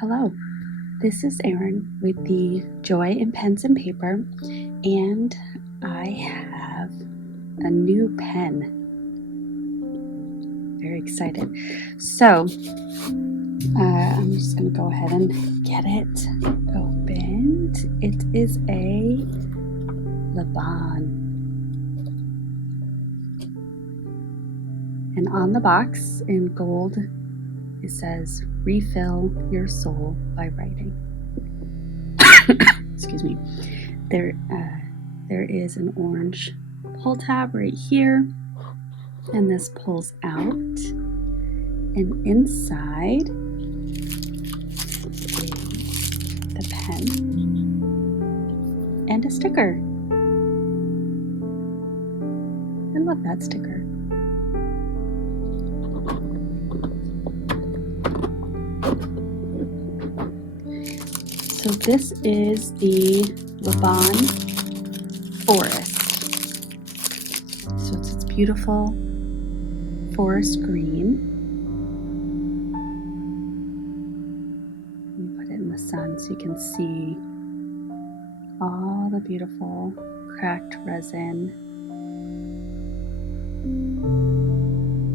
Hello, this is Erin with the Joy in Pens and Paper, and I have a new pen. Very excited. So, I'm just going to go ahead and get it opened. It is a Laban. And on the box in gold, it says, "Refill your soul by writing." Excuse me. There is an orange pull tab right here, and this pulls out, and inside is the pen and a sticker. I love that sticker. So this is the Laban Forest. So it's this beautiful forest green. Let me put it in the sun so you can see all the beautiful cracked resin.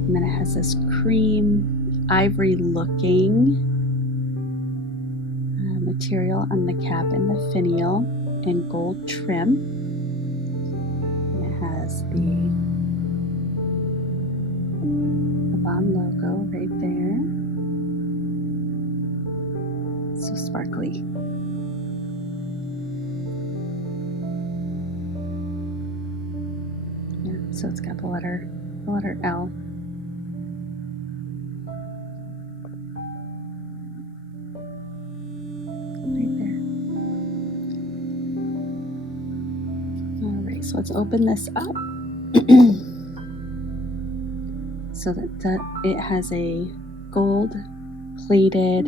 And then it has this cream, ivory looking material on the cap and the finial and gold trim. And it has the Laban logo right there. So sparkly. Yeah, so it's got the letter L. So let's open this up. So that it has a gold plated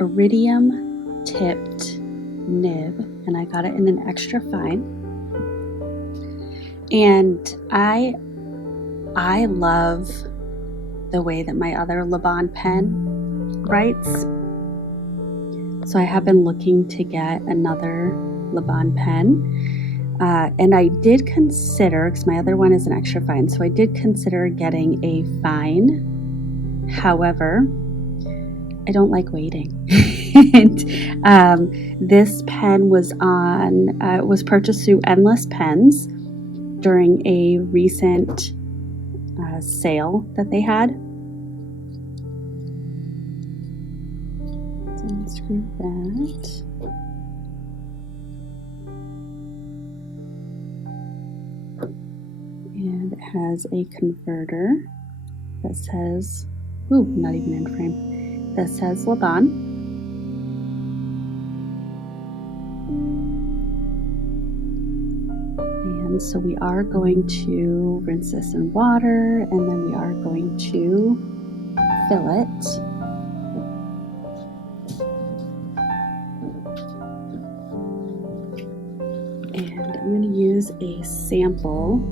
iridium tipped nib, and I got it in an extra fine. And I love the way that my other Laban pen writes. So I have been looking to get another Laban pen. And I did consider, because my other one is an extra fine, so I did consider getting a fine. However, I don't like waiting. And this pen was was purchased through Endless Pens during a recent sale that they had. So unscrew that. And it has a converter that says, not even in frame, that says Laban. And so we are going to rinse this in water, and then we are going to fill it. And I'm going to use a sample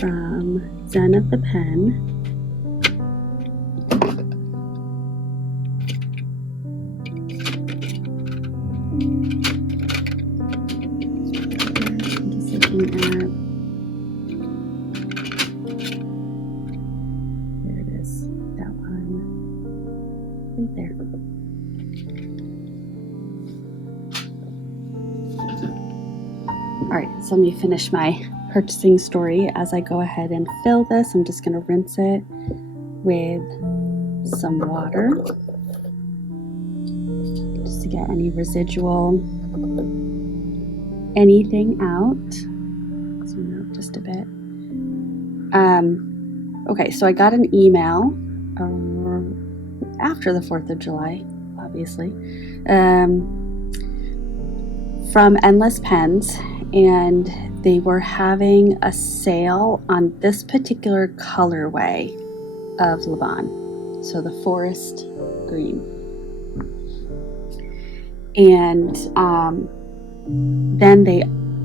from Zen of the Pen. I'm just looking at, there it is, that one right there. All right, so let me finish my purchasing story as I go ahead and fill this. I'm just going to rinse it with some water just to get any residual anything out. Zoom out just a bit. Okay, so I got an email after the 4th of July, obviously, from Endless Pens, and they were having a sale on this particular colorway of Laban, so the forest green. And then they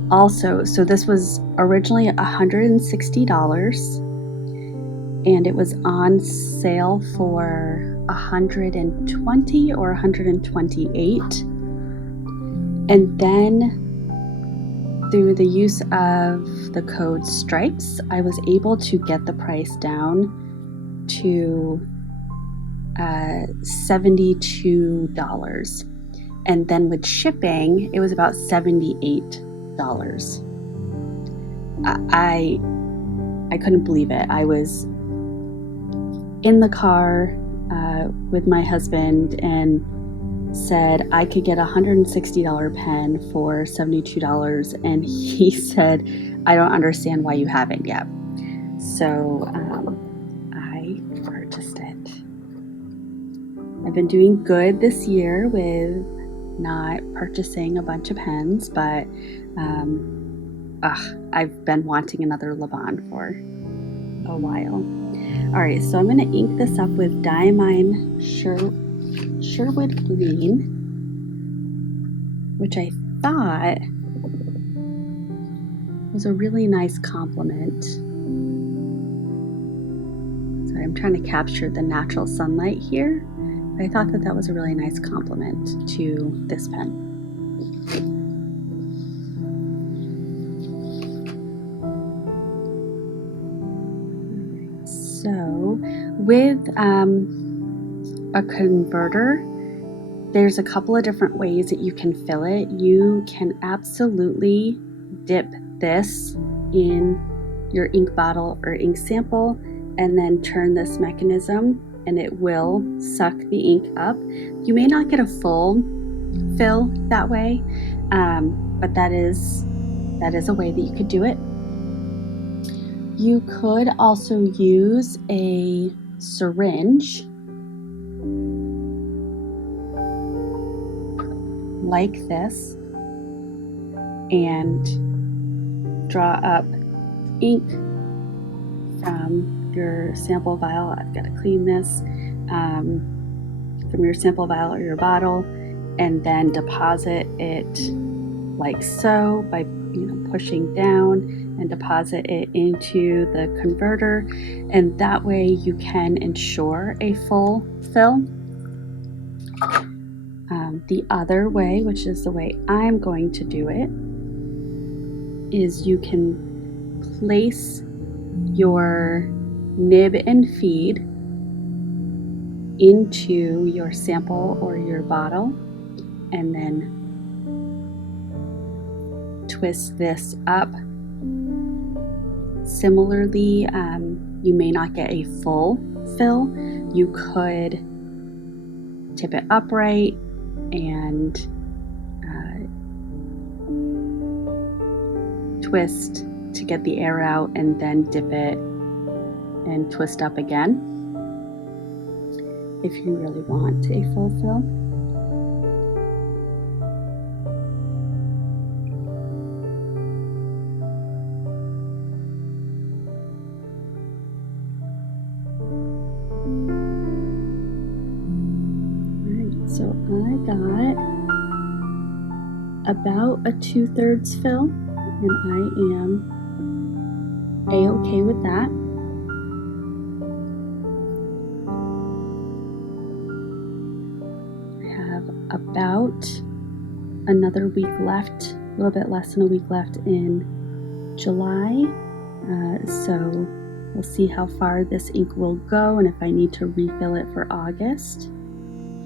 also, so this was originally $160, and it was on sale for $120 or $128. And then through the use of the code STRIPES, I was able to get the price down to $72. And then with shipping, it was about $78. I couldn't believe it. I was in the car with my husband and said I could get a $160 pen for $72, and he said, I don't understand why you haven't yet. So I purchased it. I've been doing good this year with not purchasing a bunch of pens, but I've been wanting another Laban for a while. All right, so I'm going to ink this up with Diamine Sherwood Green, which I thought was a really nice compliment. Sorry, I'm trying to capture the natural sunlight here. I thought that was a really nice compliment to this pen. So with a converter, there's a couple of different ways that you can fill it. You can absolutely dip this in your ink bottle or ink sample and then turn this mechanism and it will suck the ink up. You may not get a full fill that way, but that is a way that you could do it. You could also use a syringe like this and draw up ink from your sample vial. I've got to clean this from your sample vial or your bottle, and then deposit it like so by pushing down, and deposit it into the converter, and that way you can ensure a full fill. The other way, which is the way I'm going to do it, is you can place your nib and feed into your sample or your bottle, and then twist this up. Similarly, you may not get a full fill. You could tip it upright and twist to get the air out, and then dip it and twist up again if you really want a full fill. So I got about a 2/3 fill, and I am a-okay with that. I have about another week left, a little bit less than a week left in July. So we'll see how far this ink will go, and if I need to refill it for August,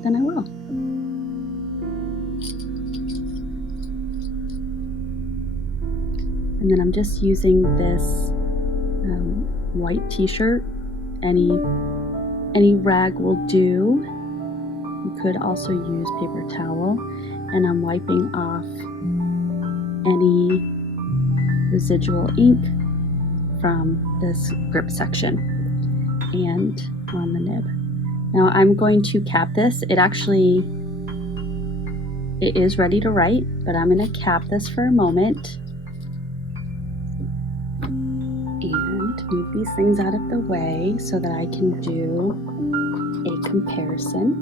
then I will. And then I'm just using this white t-shirt. Any rag will do. You could also use paper towel, and I'm wiping off any residual ink from this grip section and on the nib. Now I'm going to cap this. It is ready to write, but I'm going to cap this for a moment and move these things out of the way so that I can do a comparison.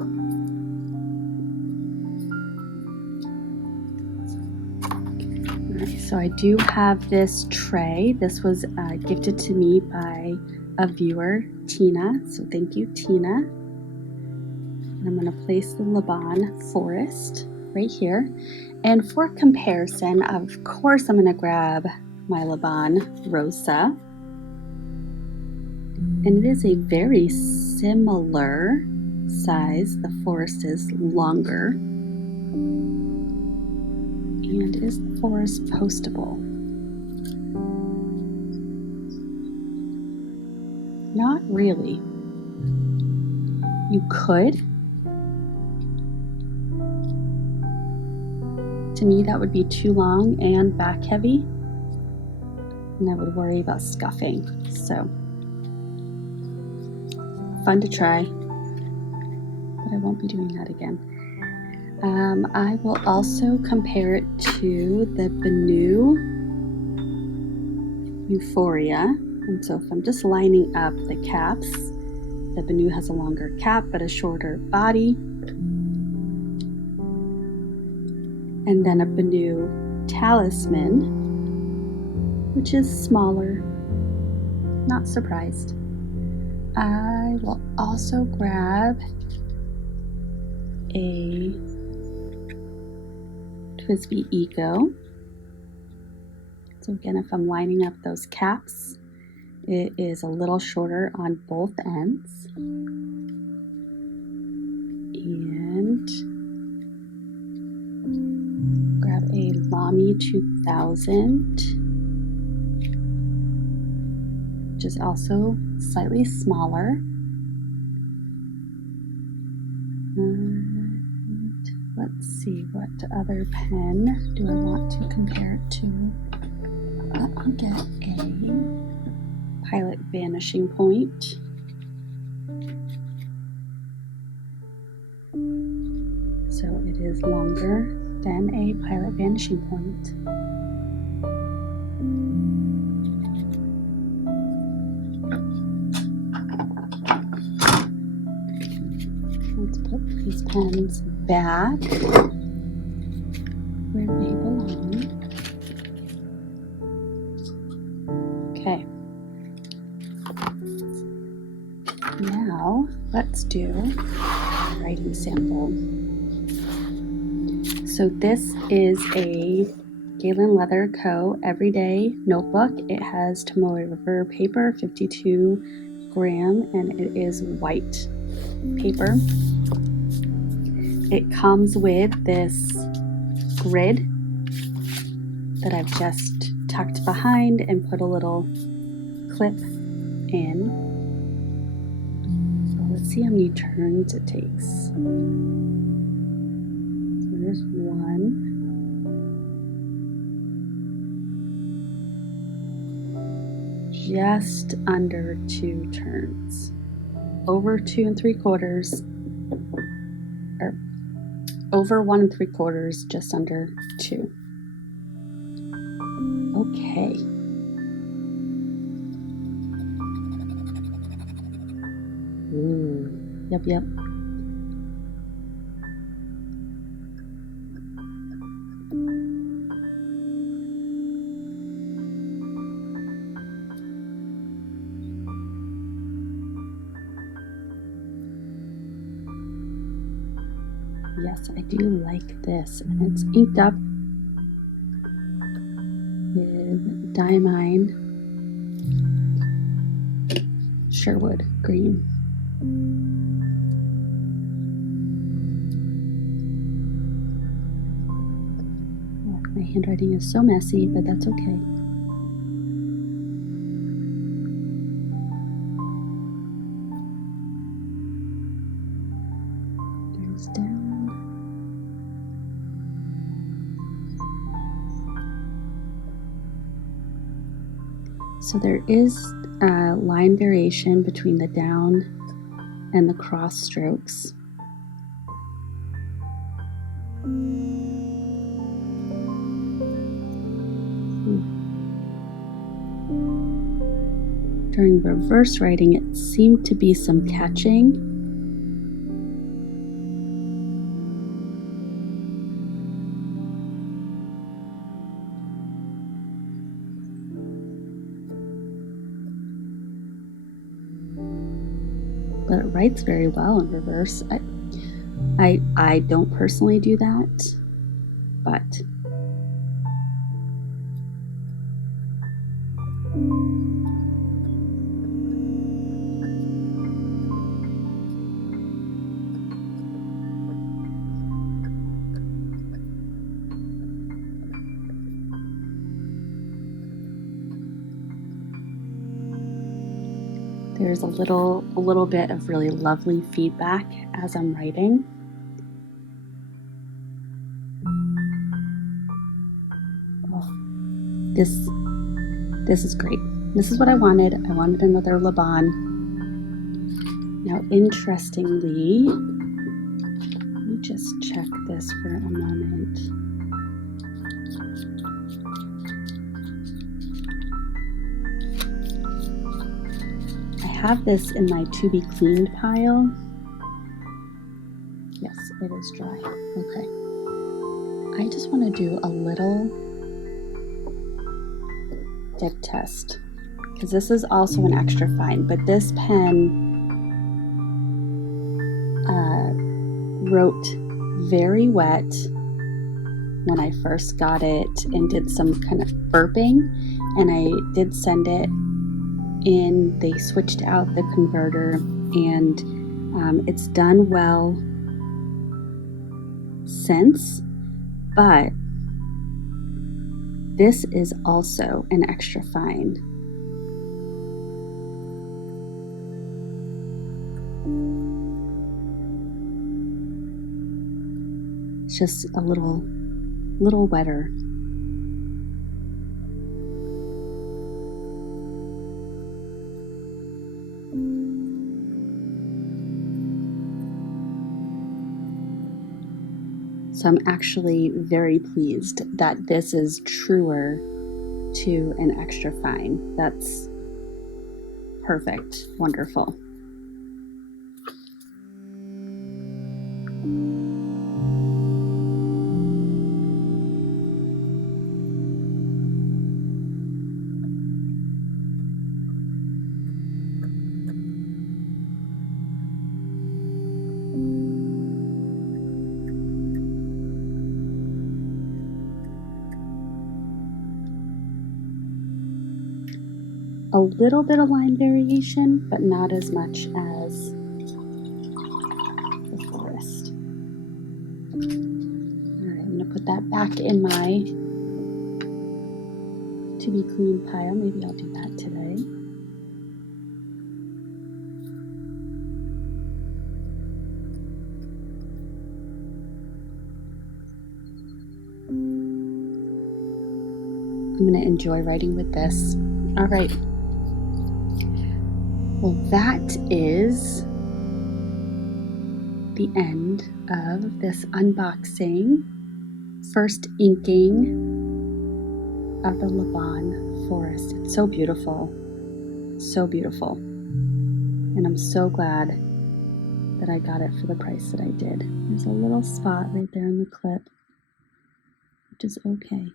All right, so I do have this tray. This was gifted to me by a viewer, Tina. So thank you, Tina. And I'm going to place the Laban Forest right here. And for comparison, of course, I'm going to grab my Laban Rosa. And it is a very similar size. The forest is longer. And is the forest postable? Not really. You could. To me, that would be too long and back heavy. And I would worry about scuffing. So, fun to try. But I won't be doing that again. I will also compare it to the Banu Euphoria. And so if I'm just lining up the caps, the Banu has a longer cap but a shorter body. And then a Banu Talisman, which is smaller. Not surprised. I will also grab a Twisby Eco. So again, if I'm lining up those caps, it is a little shorter on both ends. And grab a Lamy 2000, which is also slightly smaller. And let's see, what other pen do I want to compare it to? I'll get a Pilot Vanishing Point. So it is longer than a Pilot Vanishing Point. Let's put these pens back where they belong. Okay. Now let's do a writing sample. So this is a Galen Leather Co. Everyday Notebook. It has Tomoe River paper, 52 gram, and it is white paper. It comes with this grid that I've just tucked behind and put a little clip in. So let's see how many turns it takes. So there's one. Just under 2 turns. Over 2 3/4, or over 1 3/4, just under 2. Okay. Ooh, yep. Yes, I do like this. And it's inked up with Diamine Sherwood green. Oh, my handwriting is so messy, but that's okay. There's down. So there is a line variation between the down and the cross strokes. During reverse writing, it seemed to be some catching. writes very well in reverse. I don't personally do that, but there's a little bit of really lovely feedback as I'm writing. Oh, this is great. This is what I wanted. I wanted another Laban. Now, interestingly, let me just check this for a moment. I have this in my to be cleaned pile. Yes, it is dry. Okay. I just want to do a little dip test because this is also an extra fine, but this pen wrote very wet when I first got it and did some kind of burping, and I did send it in. They switched out the converter, and it's done well since, but this is also an extra fine. It's just a little wetter. So I'm actually very pleased that this is truer to an extra fine. That's perfect. Wonderful. A little bit of line variation, but not as much as the forest. All right, I'm gonna put that back in my to be clean pile. Maybe I'll do that today. I'm gonna enjoy writing with this. All right. Well, that is the end of this unboxing, first inking of the Laban Forest. It's so beautiful, so beautiful. And I'm so glad that I got it for the price that I did. There's a little spot right there in the clip, which is okay.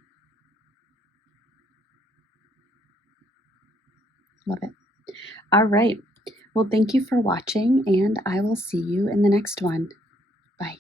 Love it. All right. Well, thank you for watching, and I will see you in the next one. Bye.